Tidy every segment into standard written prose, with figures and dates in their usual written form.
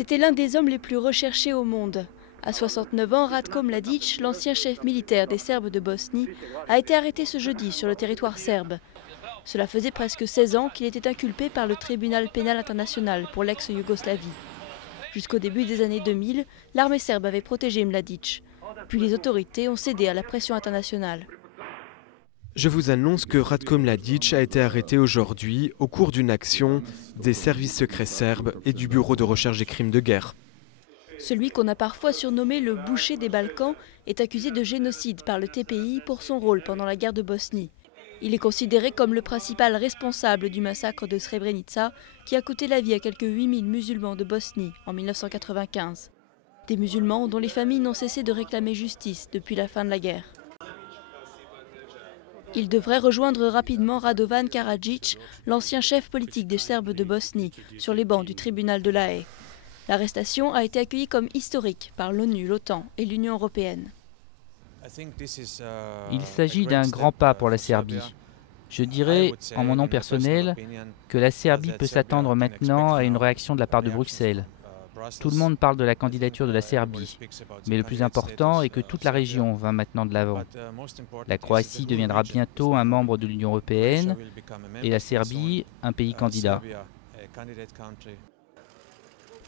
C'était l'un des hommes les plus recherchés au monde. À 69 ans, Ratko Mladic, l'ancien chef militaire des Serbes de Bosnie, a été arrêté ce jeudi sur le territoire serbe. Cela faisait presque 16 ans qu'il était inculpé par le tribunal pénal international pour l'ex-Yougoslavie. Jusqu'au début des années 2000, l'armée serbe avait protégé Mladic. Puis les autorités ont cédé à la pression internationale. Je vous annonce que Ratko Mladic a été arrêté aujourd'hui au cours d'une action des services secrets serbes et du Bureau de recherche des crimes de guerre. Celui qu'on a parfois surnommé le boucher des Balkans est accusé de génocide par le TPI pour son rôle pendant la guerre de Bosnie. Il est considéré comme le principal responsable du massacre de Srebrenica qui a coûté la vie à quelques 8000 musulmans de Bosnie en 1995. Des musulmans dont les familles n'ont cessé de réclamer justice depuis la fin de la guerre. Il devrait rejoindre rapidement Radovan Karadzic, l'ancien chef politique des Serbes de Bosnie, sur les bancs du tribunal de La Haye. L'arrestation a été accueillie comme historique par l'ONU, l'OTAN et l'Union européenne. Il s'agit d'un grand pas pour la Serbie. Je dirais, en mon nom personnel, que la Serbie peut s'attendre maintenant à une réaction de la part de Bruxelles. Tout le monde parle de la candidature de la Serbie, mais le plus important est que toute la région va maintenant de l'avant. La Croatie deviendra bientôt un membre de l'Union européenne et la Serbie un pays candidat.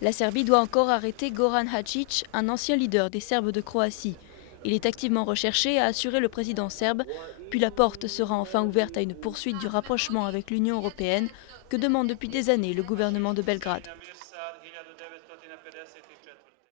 La Serbie doit encore arrêter Goran Hadžić, un ancien leader des Serbes de Croatie. Il est activement recherché, a assuré le président serbe, puis la porte sera enfin ouverte à une poursuite du rapprochement avec l'Union européenne que demande depuis des années le gouvernement de Belgrade.